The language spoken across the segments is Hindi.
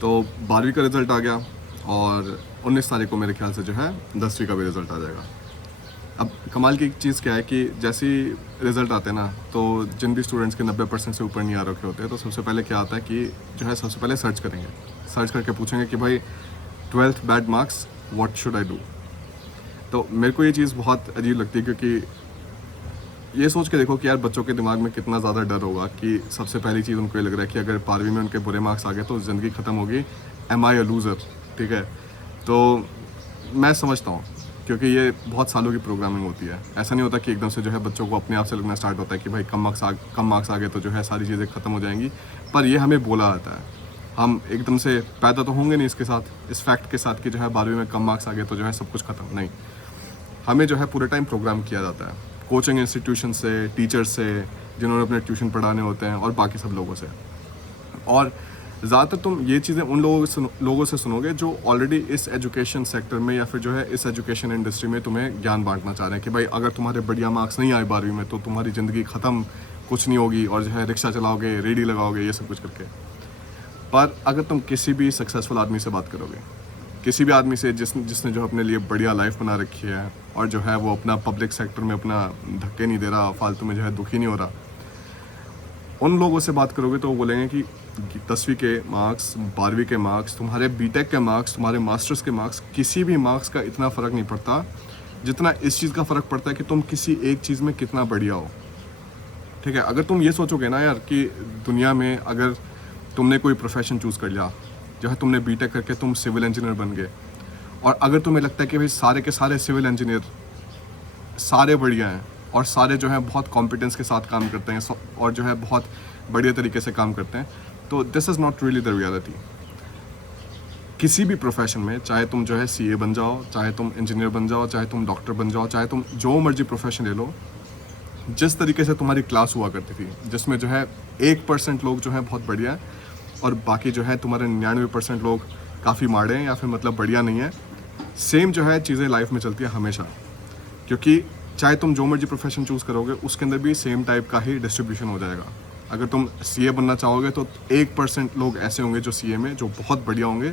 तो 12वीं का रिज़ल्ट आ गया और 19 तारीख को मेरे ख्याल से जो है 10वीं का भी रिज़ल्ट आ जाएगा। अब कमाल की चीज़ क्या है कि जैसे ही रिज़ल्ट आते हैं ना, तो जिन भी स्टूडेंट्स के 90% से ऊपर नहीं आ रखे होते हैं, तो सबसे पहले क्या आता है कि जो है सबसे पहले सर्च करेंगे, सर्च करके पूछेंगे कि भाई 12th bad marks, what should I do. तो मेरे को ये चीज़ बहुत अजीब लगती है, क्योंकि ये सोच के देखो कि यार बच्चों के दिमाग में कितना ज़्यादा डर होगा कि सबसे पहली चीज़ उनको ये लग रहा है कि अगर 12वीं में उनके बुरे मार्क्स आ गए तो ज़िंदगी ख़त्म होगी, एम आई अ लूज़र। ठीक है, तो मैं समझता हूँ, क्योंकि ये बहुत सालों की प्रोग्रामिंग होती है। ऐसा नहीं होता कि एकदम से जो है बच्चों को अपने आप से लगना स्टार्ट होता है कि भाई कम मार्क्स आ गए तो जो है सारी चीज़ें ख़त्म हो जाएंगी। पर ये हमें बोला जाता है, हम एकदम से पैदा तो होंगे नहीं इसके साथ, इस फैक्ट के साथ कि जो है 12वीं में कम मार्क्स आ गए तो जो है सब कुछ ख़त्म। नहीं, हमें जो है पूरे टाइम प्रोग्राम किया जाता है, कोचिंग इंस्टीट्यूशन से, टीचर से, जिन्होंने अपने ट्यूशन पढ़ाने होते हैं, और बाकी सब लोगों से। और ज़्यादातर तुम ये चीज़ें उन लोगों से सुनोगे जो ऑलरेडी इस एजुकेशन सेक्टर में या फिर जो है इस एजुकेशन इंडस्ट्री में तुम्हें ज्ञान बांटना चाह रहे हैं कि भाई अगर तुम्हारे बढ़िया मार्क्स नहीं आए 12वीं में तो तुम्हारी ज़िंदगी ख़त्म, कुछ नहीं होगी, और जो है रिक्शा चलाओगे, रेडी लगाओगे, ये सब कुछ करके। पर अगर तुम किसी भी सक्सेसफुल आदमी से बात करोगे, किसी भी आदमी से जिसने जो अपने लिए बढ़िया लाइफ बना रखी है, और जो है वो अपना पब्लिक सेक्टर में अपना धक्के नहीं दे रहा, फालतू में जो है दुखी नहीं हो रहा, उन लोगों से बात करोगे तो वो बोलेंगे कि 10वीं के मार्क्स, 12वीं के मार्क्स, तुम्हारे बीटेक के मार्क्स, तुम्हारे मास्टर्स के मार्क्स, किसी भी मार्क्स का इतना फ़र्क नहीं पड़ता जितना इस चीज़ का फ़र्क पड़ता है कि तुम किसी एक चीज़ में कितना बढ़िया हो। ठीक है, अगर तुम ये सोचोगे ना यार कि दुनिया में अगर तुमने कोई प्रोफेशन चूज़ कर लिया, जो है तुमने बीटेक करके तुम सिविल इंजीनियर बन गए, और अगर तुम्हें लगता है कि भाई सारे के सारे सिविल इंजीनियर सारे बढ़िया हैं और सारे जो है बहुत कॉम्पिटेंस के साथ काम करते हैं और जो है बहुत बढ़िया तरीके से काम करते हैं, तो this is not really the reality. किसी भी प्रोफेशन में, चाहे तुम जो है सीए बन जाओ, चाहे तुम इंजीनियर बन जाओ, चाहे तुम डॉक्टर बन जाओ, चाहे तुम जो मर्जी प्रोफेशन ले लो, जिस तरीके से तुम्हारी क्लास हुआ करती थी, जिसमें जो है 1% लोग जो है बहुत बढ़िया है और बाकी जो है तुम्हारे 99% लोग काफ़ी माड़े हैं या फिर मतलब बढ़िया नहीं है, सेम जो है चीज़ें लाइफ में चलती है हमेशा। क्योंकि चाहे तुम जो मर्जी प्रोफेशन चूज़ करोगे, उसके अंदर भी सेम टाइप का ही डिस्ट्रीब्यूशन हो जाएगा। अगर तुम सीए बनना चाहोगे तो 1% लोग ऐसे होंगे जो सीए में जो बहुत बढ़िया होंगे,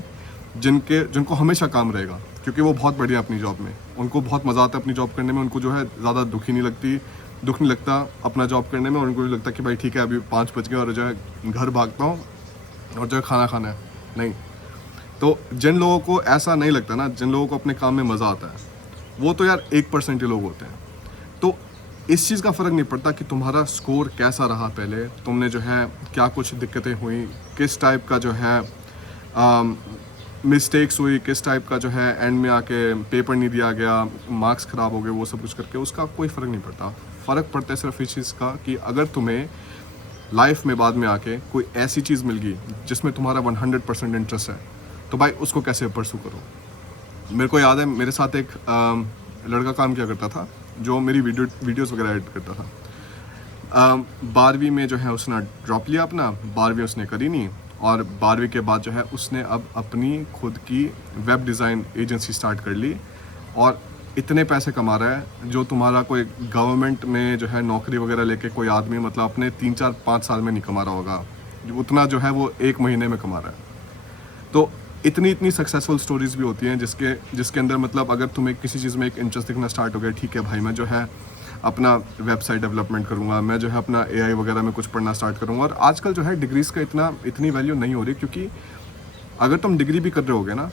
जिनको हमेशा काम रहेगा, क्योंकि वो बहुत बढ़िया अपनी जॉब में, उनको बहुत मज़ा आता है अपनी जॉब करने में, उनको जो है ज़्यादा दुख नहीं लगता अपना जॉब करने में, और उनको लगता है कि भाई ठीक है अभी 5 बज गए और जो है घर भागता हूँ और जो है खाना खाना है। नहीं, तो जिन लोगों को ऐसा नहीं लगता ना, जिन लोगों को अपने काम में मज़ा आता है, वो तो यार 1% ही लोग होते हैं। तो इस चीज़ का फ़र्क नहीं पड़ता कि तुम्हारा स्कोर कैसा रहा, पहले तुमने जो है क्या कुछ दिक्कतें हुई, किस टाइप का जो है मिस्टेक्स हुई, किस टाइप का जो है एंड में आके पेपर नहीं दिया गया, मार्क्स ख़राब हो गए, वो सब कुछ करके उसका कोई फ़र्क नहीं पड़ता। फ़र्क पड़ता है सिर्फ इस चीज़ का कि अगर तुम्हें लाइफ में बाद में आके कोई ऐसी चीज़ मिल गई जिसमें तुम्हारा 100% इंटरेस्ट है, तो भाई उसको कैसे परसू करो। मेरे को याद है मेरे साथ एक लड़का काम किया करता था जो मेरी वीडियोस वगैरह एडिट करता था। 12वीं में जो है उसने ड्रॉप लिया अपना, 12वीं उसने करी नहीं, और 12वीं के बाद जो है उसने अब अपनी खुद की वेब डिज़ाइन एजेंसी स्टार्ट कर ली, और इतने पैसे कमा रहा है जो तुम्हारा कोई गवर्नमेंट में जो है नौकरी वगैरह लेके कोई आदमी मतलब अपने 3-4-5 साल में नहीं कमा रहा होगा, उतना जो है वो 1 महीने में कमा रहा है। तो इतनी सक्सेसफुल स्टोरीज़ भी होती हैं जिसके अंदर मतलब अगर तुम्हें किसी चीज़ में एक इंटरेस्ट दिखना स्टार्ट हो गया, ठीक है भाई मैं जो है अपना वेबसाइट डेवलपमेंट करूँगा, मैं जो है अपना एआई वगैरह में कुछ पढ़ना स्टार्ट करूँगा। और आजकल जो है डिग्रीज़ का इतनी वैल्यू नहीं हो रही, क्योंकि अगर तुम डिग्री भी कर रहे होगे ना,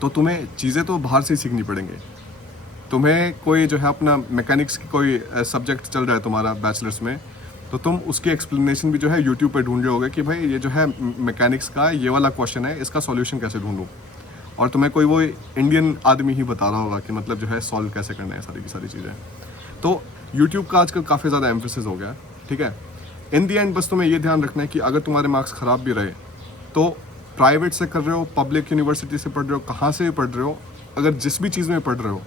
तो तुम्हें चीज़ें तो बाहर से ही सीखनी पड़ेंगी। तुम्हें कोई जो है अपना मैकेनिक्स की कोई सब्जेक्ट चल रहा है तुम्हारा बैचलर्स में, तो तुम उसकी एक्सप्लेनेशन भी जो है यूट्यूब पे ढूंढ रहे होगे कि भाई ये जो है मैकेनिक्स का ये वाला क्वेश्चन है, इसका सॉल्यूशन कैसे ढूंढूं, और तुम्हें कोई वो इंडियन आदमी ही बता रहा होगा कि मतलब जो है सॉल्व कैसे करना है सारी की सारी चीज़ें। तो यूट्यूब का आजकल काफ़ी ज़्यादा एम्फेसिस हो गया है। ठीक है, इन दी एंड बस तुम्हें ये ध्यान रखना है कि अगर तुम्हारे मार्क्स ख़राब भी रहे तो प्राइवेट से कर रहे हो, पब्लिक यूनिवर्सिटी से पढ़ रहे हो, कहाँ से भी पढ़ रहे हो, अगर जिस भी चीज़ में पढ़ रहे हो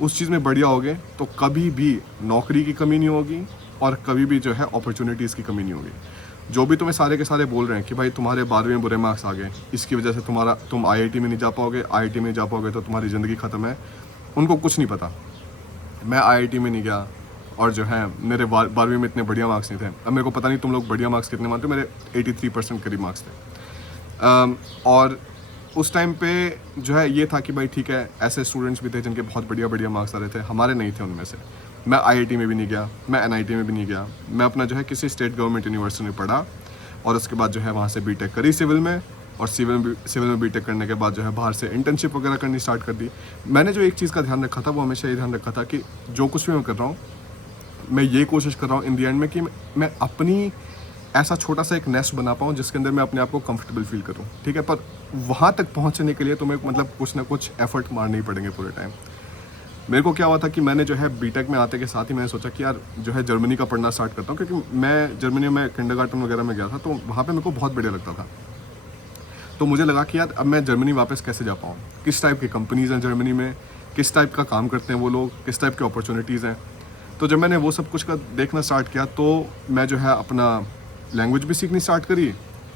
उस चीज़ में बढ़िया होगे तो कभी भी नौकरी की कमी नहीं होगी और कभी भी जो है अपॉर्चुनिटीज़ की कमी नहीं होगी। जो भी तुम्हें सारे के सारे बोल रहे हैं कि भाई तुम्हारे 12वीं में बुरे मार्क्स आ गए, इसकी वजह से तुम आईआईटी में नहीं जा पाओगे, आईआईटी में नहीं जा पाओगे तो तुम्हारी ज़िंदगी ख़त्म है, उनको कुछ नहीं पता। मैं आईआईटी में नहीं गया और जो है मेरे 12वीं में इतने बढ़िया मार्क्स नहीं थे। अब मेरे को पता नहीं तुम लोग बढ़िया मार्क्स कितने मानते हो, मेरे 83% करीब मार्क्स थे। और उस टाइम पे जो है ये था कि भाई ठीक है, ऐसे स्टूडेंट्स भी थे जिनके बहुत बढ़िया बढ़िया मार्क्स आ रहे थे, हमारे नहीं थे उनमें से। मैं आईआईटी में भी नहीं गया, मैं एनआईटी में भी नहीं गया, मैं अपना जो है किसी स्टेट गवर्नमेंट यूनिवर्सिटी में पढ़ा और उसके बाद जो है वहाँ से बीटेक करी सिविल में, और सिविल में बीटेक करने के बाद जो है बाहर से इंटर्नशिप वगैरह करनी स्टार्ट कर दी। मैंने जो एक चीज़ का ध्यान रखा था वो हमेशा ये ध्यान रखा था कि जो कुछ भी मैं कर रहा हूँ, मैं ये कोशिश कर रहा हूँ इन दी एंड में कि मैं अपनी ऐसा छोटा सा एक नेस्ट बना पाऊँ जिसके अंदर मैं अपने आप को कंफर्टेबल फील करूँ, ठीक है। पर वहाँ तक पहुँचने के लिए तुम्हें मतलब कुछ ना कुछ एफर्ट मारने ही पड़ेंगे पूरे टाइम। मेरे को क्या हुआ था कि मैंने जो है बीटेक में आते के साथ ही मैंने सोचा कि यार जो है जर्मनी का पढ़ना स्टार्ट करता हूँ, क्योंकि मैं जर्मनी में किंडरगार्टन वगैरह में गया था, तो वहाँ पे मेरे को बहुत बढ़िया लगता था। तो मुझे लगा कि यार अब मैं जर्मनी वापस कैसे जा पाऊँ, किस टाइप की कंपनीज़ हैं जर्मनी में, किस टाइप का काम करते हैं वो लोग, किस टाइप की अपॉर्चुनिटीज़ हैं। तो जब मैंने वो सब कुछ का देखना स्टार्ट किया तो मैं जो है अपना लैंग्वेज भी सीखनी स्टार्ट करी,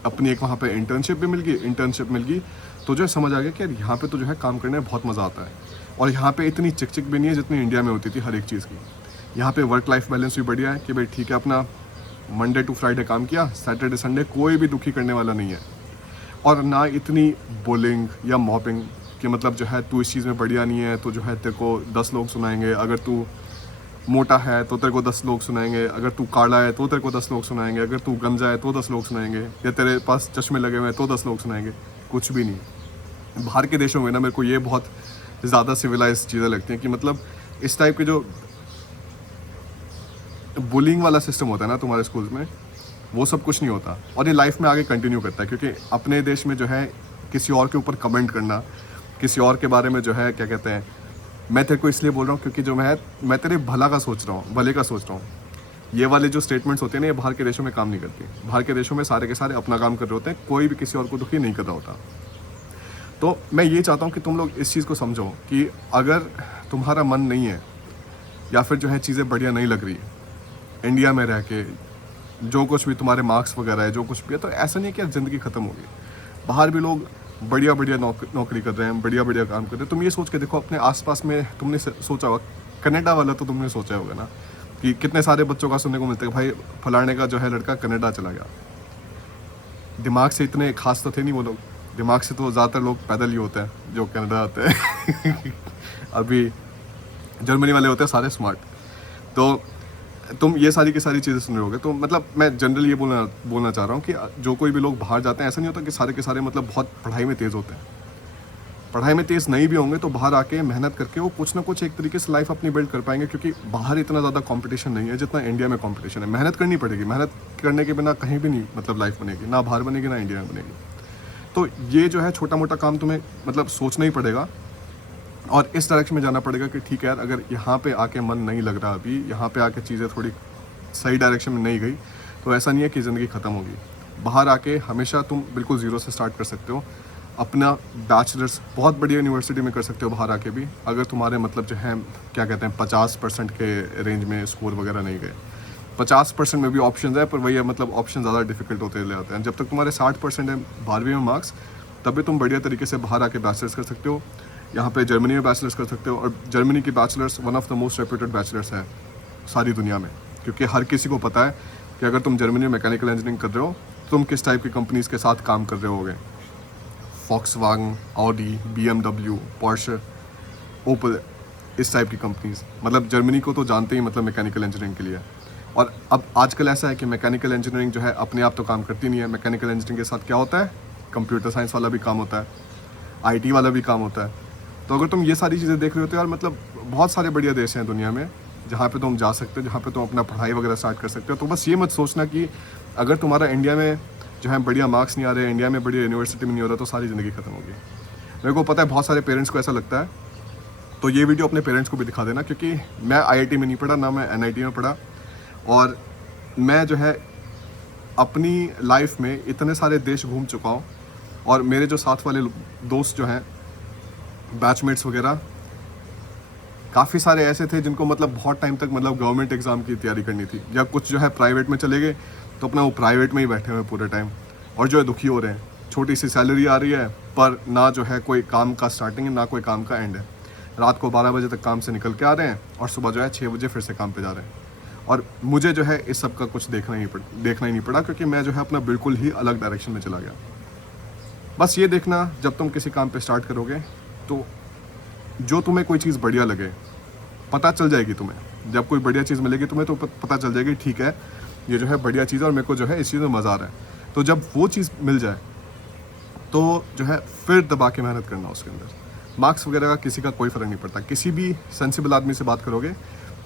अपनी एक वहाँ पे इंटर्नशिप मिल गई। तो जो है समझ आ गया कि यार यहाँ पे तो जो है काम करने में बहुत मज़ा आता है, और यहाँ पे इतनी चिक भी नहीं है जितनी इंडिया में होती थी हर एक चीज़ की। यहाँ पे वर्क लाइफ बैलेंस भी बढ़िया है कि भाई ठीक है, अपना मंडे टू फ्राइडे काम किया, सैटरडे संडे कोई भी दुखी करने वाला नहीं है, और ना इतनी बुलिंग या मॉबिंग कि मतलब जो है तू इस चीज़ में बढ़िया नहीं है तो जो है तेरे को 10 लोग सुनाएंगे, अगर तू मोटा है तो तेरे को 10 लोग सुनाएंगे, अगर तू काला है तो तेरे को 10 लोग सुनाएंगे, अगर तू गंजा है तो 10 लोग सुनाएंगे, या तेरे पास चश्मे लगे हुए हैं तो 10 लोग सुनाएंगे। कुछ भी नहीं। बाहर के देशों में ना मेरे को ये बहुत ज़्यादा सिविलाइज चीज़ें लगती हैं कि मतलब इस टाइप के जो बुलिंग वाला सिस्टम होता है ना तुम्हारे स्कूल्स में, वो सब कुछ नहीं होता, और ये लाइफ में आगे कंटिन्यू करता है। क्योंकि अपने देश में जो है किसी और के ऊपर कमेंट करना, किसी और के बारे में जो है क्या कहते हैं, मैं तेरे को इसलिए बोल रहा हूँ क्योंकि जो मैं तेरे भले का सोच रहा हूँ, ये वाले जो स्टेटमेंट्स होते हैं ना, ये बाहर के देशों में काम नहीं करती। बाहर के देशों में सारे के सारे अपना काम कर रहे होते हैं, कोई भी किसी और को दुखी नहीं कर रहा होता। तो मैं ये चाहता हूँ कि तुम लोग इस चीज़ को समझो कि अगर तुम्हारा मन नहीं है या फिर जो है चीज़ें बढ़िया नहीं लग रही इंडिया में रह के, जो कुछ भी तुम्हारे मार्क्स वगैरह है, जो कुछ भी है, तो ऐसा नहीं है कि यार ज़िंदगी ख़त्म होगी। बाहर भी लोग बढ़िया बढ़िया नौकरी कर रहे हैं, बढ़िया बढ़िया काम कर रहे हैं। तुम ये सोच के देखो अपने आसपास में, तुमने सोचा होगा कनाडा वाला, तो तुमने सोचा होगा ना कि कितने सारे बच्चों का सुनने को मिलता है भाई फलाने का जो है लड़का कनाडा चला गया। दिमाग से इतने खास तो थे नहीं वो लोग, दिमाग से तो ज़्यादातर लोग पैदल ही होते हैं जो कनाडा आते हैं अभी जर्मनी वाले होते हैं सारे स्मार्ट। तो तुम ये सारी की सारी चीज़ें सुन रहे होगे, तो मतलब मैं जनरली ये बोलना चाह रहा हूँ कि जो कोई भी लोग बाहर जाते हैं, ऐसा नहीं होता कि सारे के सारे मतलब बहुत पढ़ाई में तेज़ होते हैं। पढ़ाई में तेज़ नहीं भी होंगे तो बाहर आके मेहनत करके वो कुछ ना कुछ एक तरीके से लाइफ अपनी बिल्ड कर पाएंगे, क्योंकि बाहर इतना ज़्यादा कंपटीशन नहीं है जितना इंडिया में कंपटीशन है। मेहनत करनी पड़ेगी, मेहनत करने के बिना कहीं भी नहीं मतलब लाइफ बनेगी, ना बाहर बनेगी ना इंडिया में बनेगी। तो ये जो है छोटा मोटा काम तुम्हें मतलब सोचना ही पड़ेगा और इस डायरेक्शन में जाना पड़ेगा कि ठीक है यार, अगर यहाँ पे आके मन नहीं लग रहा, अभी यहाँ पे आके चीज़ें थोड़ी सही डायरेक्शन में नहीं गई, तो ऐसा नहीं है कि ज़िंदगी ख़त्म होगी। बाहर आके हमेशा तुम बिल्कुल ज़ीरो से स्टार्ट कर सकते हो। अपना बैचलर्स बहुत बढ़िया यूनिवर्सिटी में कर सकते हो बाहर आके भी, अगर तुम्हारे मतलब जो है क्या कहते हैं 50% के रेंज में स्कोर वगैरह नहीं गए। 50% में भी ऑप्शन है, पर वही है मतलब ऑप्शन ज़्यादा डिफिकल्ट होते ले आते हैं। जब तक तुम्हारे 60% है 12वीं में मार्क्स, तभी तुम बढ़िया तरीके से बाहर आके बैचलर्स कर सकते हो। यहाँ पे जर्मनी में बैचलर्स कर सकते हो, और जर्मनी की bachelors one of the most reputed bachelors है सारी दुनिया में, क्योंकि हर किसी को पता है कि अगर तुम जर्मनी में मैकेनिकल इंजीनियरिंग कर रहे हो, तुम किस टाइप की कंपनीज़ के साथ काम कर रहे होगे। फॉक्सवैगन, ऑडी, BMW, पोर्शे, ओपल, इस टाइप की कंपनीज़, मतलब जर्मनी को तो जानते ही मतलब मैकेनिकल इंजीनियरिंग के लिए। और अब आजकल ऐसा है कि मैकेनिकल इंजीनियरिंग जो है अपने आप तो काम करती नहीं है, मैकेनिकल इंजीनियरिंग के साथ क्या होता है, कंप्यूटर साइंस वाला भी काम होता है, IT वाला भी काम होता है। तो अगर तुम ये सारी चीज़ें देख रहे हो तो यार मतलब बहुत सारे बढ़िया देश हैं दुनिया में जहाँ पे तुम जा सकते हो, जहाँ पे तुम अपना पढ़ाई वगैरह स्टार्ट कर सकते हो। तो बस ये मत सोचना कि अगर तुम्हारा इंडिया में जो है बढ़िया मार्क्स नहीं आ रहे, इंडिया में बढ़िया यूनिवर्सिटी में नहीं हो रहा, तो सारी ज़िंदगी ख़त्म होगी। मेरे को पता है बहुत सारे पेरेंट्स को ऐसा लगता है, तो ये वीडियो अपने पेरेंट्स को भी दिखा देना, क्योंकि मैं IIT में नहीं पढ़ा, ना मैं NIT में पढ़ा, और मैं जो है अपनी लाइफ में इतने सारे देश घूम चुका हूँ, और मेरे जो साथ वाले दोस्त जो हैं बैचमेट्स वगैरह काफ़ी सारे ऐसे थे जिनको मतलब बहुत टाइम तक मतलब गवर्नमेंट एग्ज़ाम की तैयारी करनी थी, या कुछ जो है प्राइवेट में चले गए तो अपना वो प्राइवेट में ही बैठे हुए पूरे टाइम, और जो है दुखी हो रहे हैं। छोटी सी सैलरी आ रही है, पर ना जो है कोई काम का स्टार्टिंग है, ना कोई काम का एंड है। रात को 12 बजे तक काम से निकल के आ रहे हैं और सुबह जो है 6 बजे फिर से काम पे जा रहे हैं। और मुझे जो है इस सब का कुछ देखना ही नहीं पड़ा, क्योंकि मैं जो है अपना बिल्कुल ही अलग डायरेक्शन में चला गया। बस ये देखना जब तुम किसी काम पे स्टार्ट करोगे तो जो तुम्हें कोई चीज़ बढ़िया लगे पता चल जाएगी तुम्हें। जब कोई बढ़िया चीज़ मिलेगी तुम्हें तो पता चल जाएगी ठीक है ये जो है बढ़िया चीज़ है और मेरे को जो है इस चीज़ में मज़ा आ रहा है। तो जब वो चीज़ मिल जाए तो जो है फिर दबा के मेहनत करना उसके अंदर। मार्क्स वगैरह का किसी का कोई फ़र्क नहीं पड़ता। किसी भी सेंसिबल आदमी से बात करोगे,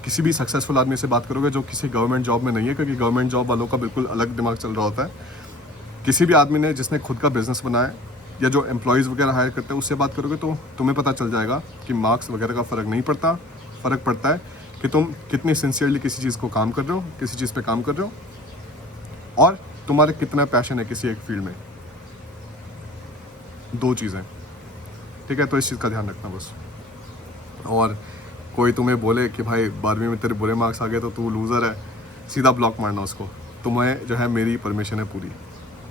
किसी भी सक्सेसफुल आदमी से बात करोगे जो किसी गवर्नमेंट जॉब में नहीं है, क्योंकि गवर्नमेंट जॉब वालों का बिल्कुल अलग दिमाग चल रहा होता है। किसी भी आदमी ने जिसने खुद का बिजनेस बनाया या जो एम्प्लॉयज़ वगैरह हायर करते हैं उससे बात करोगे तो तुम्हें पता चल जाएगा कि मार्क्स वगैरह का फ़र्क नहीं पड़ता। फ़र्क पड़ता है कि तुम कितनी सिंसियरली किसी चीज़ को काम कर रहे हो, किसी चीज़ पे काम कर रहे हो और तुम्हारे कितना पैशन है किसी एक फील्ड में। 2 चीज़ें, ठीक है। तो इस चीज़ का ध्यान रखना बस। और कोई तुम्हें बोले कि भाई 12वीं में तेरे बुरे मार्क्स आ गए तो तू लूज़र है, सीधा ब्लॉक मारना उसको। तुम्हें जो है मेरी परमिशन है पूरी।